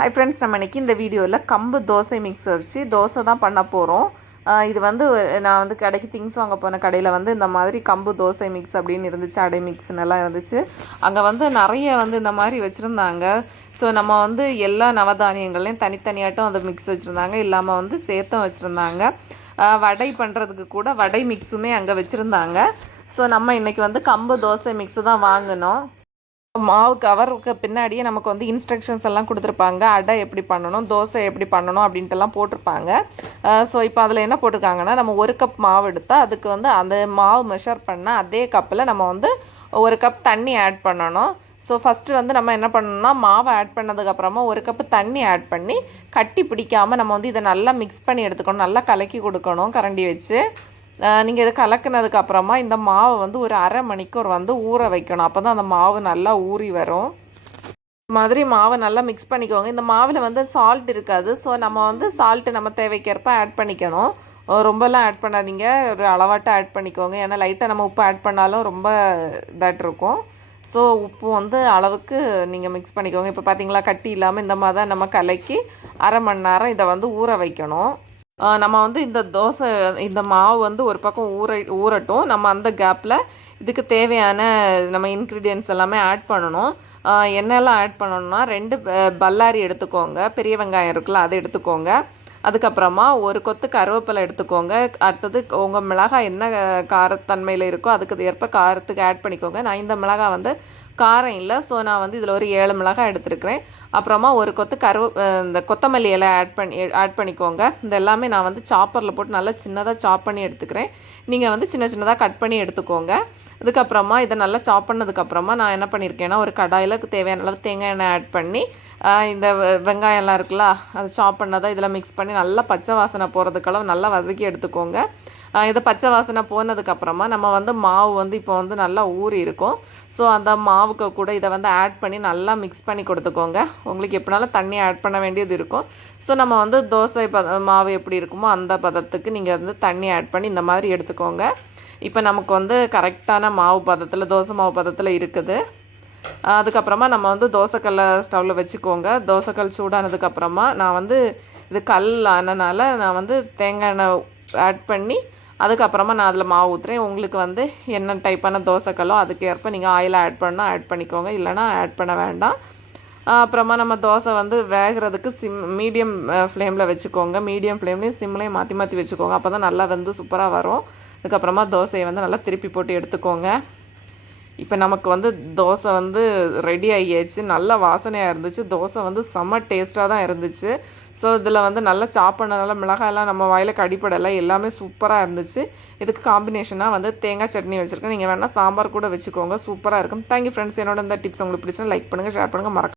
Hi friends, நம்ம இன்றைக்கி இந்த வீடியோவில் கம்பு தோசை மிக்ஸ் வச்சு தோசை தான் பண்ண போகிறோம். இது வந்து நான் வந்து கடைக்கு திங்ஸ் வாங்க போன கடையில் வந்து இந்த மாதிரி கம்பு தோசை மிக்ஸ் அப்படின்னு இருந்துச்சு, அடை மிக்ஸ்னெல்லாம் இருந்துச்சு. அங்கே வந்து நிறைய வந்து இந்த மாதிரி வச்சுருந்தாங்க. ஸோ நம்ம வந்து எல்லா நவதானியங்களையும் தனித்தனியாட்டும் அந்த மிக்ஸ் வச்சுருந்தாங்க, இல்லாமல் வந்து சேர்த்தும் வச்சுருந்தாங்க. வடை பண்ணுறதுக்கு கூட வடை மிக்ஸுமே அங்கே வச்சுருந்தாங்க. ஸோ நம்ம இன்றைக்கி வந்து கம்பு தோசை மிக்ஸு தான் வாங்கினோம். மாவு கவருக்கு பின்னாடியே நமக்கு வந்து இன்ஸ்ட்ரக்ஷன்ஸ் எல்லாம் கொடுத்துருப்பாங்க. அடை எப்படி பண்ணணும், தோசை எப்படி பண்ணணும் அப்படின்ட்டுலாம் போட்டிருப்பாங்க. ஸோ இப்போ அதில் என்ன போட்டிருக்காங்கன்னா, நம்ம 1 கப் மாவு எடுத்தால் அதுக்கு வந்து அந்த மாவு மெஷர் பண்ணால் அதே கப்பில் நம்ம வந்து 1 கப் தண்ணி ஆட் பண்ணணும். ஸோ ஃபஸ்ட்டு வந்து நம்ம என்ன பண்ணணும்னா, மாவை ஆட் பண்ணதுக்கப்புறமா 1 கப்பு தண்ணி ஆட் பண்ணி கட்டி பிடிக்காமல் நம்ம வந்து இதை நல்லா மிக்ஸ் பண்ணி எடுத்துக்கணும், நல்லா கலக்கி கொடுக்கணும் கரண்டி வச்சு. நீங்கள் இதை கலக்கினதுக்கப்புறமா இந்த மாவை வந்து ஒரு அரை மணிக்கூர் வந்து ஊற வைக்கணும். அப்போ தான் அந்த மாவு நல்லா ஊறி வரும். இந்த மாதிரி மாவை நல்லா மிக்ஸ் பண்ணிக்கோங்க. இந்த மாவில் வந்து சால்ட் இருக்காது. ஸோ நம்ம வந்து சால்ட்டு நம்ம தேவைக்கேற்ப ஆட் பண்ணிக்கணும். ரொம்பலாம் ஆட் பண்ணாதீங்க, ஒரு அளவாட்ட ஆட் பண்ணிக்கோங்க. ஏன்னா லைட்டாக நம்ம உப்பு ஆட் பண்ணாலும் ரொம்ப இதாட்டு இருக்கும். ஸோ உப்பு வந்து அளவுக்கு நீங்கள் மிக்ஸ் பண்ணிக்கோங்க. இப்போ பார்த்தீங்களா, கட்டி இல்லாமல் இந்த மாதிரி தான் நம்ம கலக்கி அரை மணி நேரம் இதை வந்து ஊற வைக்கணும். நம்ம வந்து இந்த மாவு வந்து ஒரு பக்கம் ஊறட்டும். நம்ம அந்த கேப்பில் இதுக்கு தேவையான நம்ம இன்க்ரீடியன்ட்ஸ் எல்லாமே ஆட் பண்ணணும். என்னெல்லாம் ஆட் பண்ணணும்னா, 2 பல்லாரி எடுத்துக்கோங்க, பெரிய வெங்காயம் இருக்குல்ல அதை எடுத்துக்கோங்க. அதுக்கப்புறமா ஒரு கொத்து கருவேப்பிலை எடுத்துக்கோங்க. அடுத்தது உங்கள் மிளகாய் என்ன காரத்தன்மையில் இருக்கோ அதுக்கு ஏற்ப காரத்துக்கு ஆட் பண்ணிக்கோங்க. நான் இந்த மிளகாய் வந்து காரம் இல்லை, ஸோ நான் வந்து இதில் ஒரு 7 மிளகாய் எடுத்துருக்கிறேன். அப்புறமா ஒரு கொத்து இந்த கொத்தமல்லி இலை ஆட் பண்ணிக்கோங்க. இந்த எல்லாமே நான் வந்து சாப்பரில் போட்டு நல்லா சின்னதாக சாப் பண்ணி எடுத்துக்கிறேன். நீங்கள் வந்து சின்ன சின்னதாக கட் பண்ணி எடுத்துக்கோங்க. அதுக்கப்புறமா இதை நல்லா சாப் பண்ணதுக்கப்புறமா நான் என்ன பண்ணியிருக்கேன்னா, ஒரு கடாயில் தேவையான அளவு தேங்காய் எண்ணெய் ஆட் பண்ணி இந்த வெங்காயம்லாம் இருக்குல்ல அதை சாப் பண்ணதை இதில் மிக்ஸ் பண்ணி நல்லா பச்சை வாசனை போகிறதுக்களவு நல்லா வதக்கி எடுத்துக்கோங்க. இதை பச்சை வாசனை போனதுக்கப்புறமா நம்ம வந்து மாவு வந்து இப்போ வந்து நல்லா ஊறி இருக்கும். ஸோ அந்த மாவுக்கு கூட இதை வந்து ஆட் பண்ணி நல்லா மிக்ஸ் பண்ணி கொடுத்துக்கோங்க. உங்களுக்கு எப்படினாலும் தண்ணி ஆட் பண்ண வேண்டியது இருக்கும். ஸோ நம்ம வந்து தோசை மாவு எப்படி இருக்குமோ அந்த பதத்துக்கு நீங்கள் வந்து தண்ணி ஆட் பண்ணி இந்த மாதிரி எடுத்துக்கோங்க. இப்போ நமக்கு வந்து கரெக்டான மாவு பதத்தில், தோசை மாவு பதத்தில் இருக்குது. அதுக்கப்புறமா நம்ம வந்து தோசைக்கல்லை ஸ்டவ்வில் வச்சுக்கோங்க. தோசைக்கல் சூடானதுக்கப்புறமா நான் வந்து இது கல் ஆனனால நான் வந்து தேங்காய் எண்ணெய் ஆட் பண்ணி அதுக்கப்புறமா நான் அதில் மாவு ஊற்றுறேன். உங்களுக்கு வந்து என்ன டைப்பான தோசைக்கல்லோ அதுக்கு ஏற்ப நீங்கள் ஆயில் ஆட் பண்ணால் ஆட் பண்ணிக்கோங்க, இல்லைனா ஆட் பண்ண வேண்டாம். அப்புறமா நம்ம தோசை வந்து வேகிறதுக்கு மீடியம் ஃப்ளேமில் வச்சுக்கோங்க. மீடியம் ஃப்ளேம்லேயும் சிம்லேயும் மாற்றி மாற்றி வச்சுக்கோங்க. அப்போ தான் நல்லா வந்து சூப்பராக வரும். அதுக்கப்புறமா தோசையை வந்து நல்லா திருப்பி போட்டு எடுத்துக்கோங்க. இப்போ நமக்கு வந்து தோசை வந்து ரெடி ஆகியாச்சு. நல்ல வாசனையாக இருந்துச்சு. தோசை வந்து செம்ம டேஸ்ட்டாக தான் இருந்துச்சு. ஸோ இதில் வந்து நல்லா சாப் பண்ணனால மிளகாயெல்லாம் நம்ம வாயில் கடிப்படலை, எல்லாமே சூப்பராக இருந்துச்சு. இதுக்கு காம்பினேஷனாக வந்து தேங்காய் சட்னி வச்சுருக்கேன். நீங்கள் வேணால் சாம்பார் கூட வச்சுக்கோங்க, சூப்பராக இருக்கும். Thank you friends. என்னோட இந்த டிப்ஸ் உங்களுக்கு பிடிச்சா லைக் பண்ணுங்கள், ஷேர் பண்ணுங்கள், மறக்க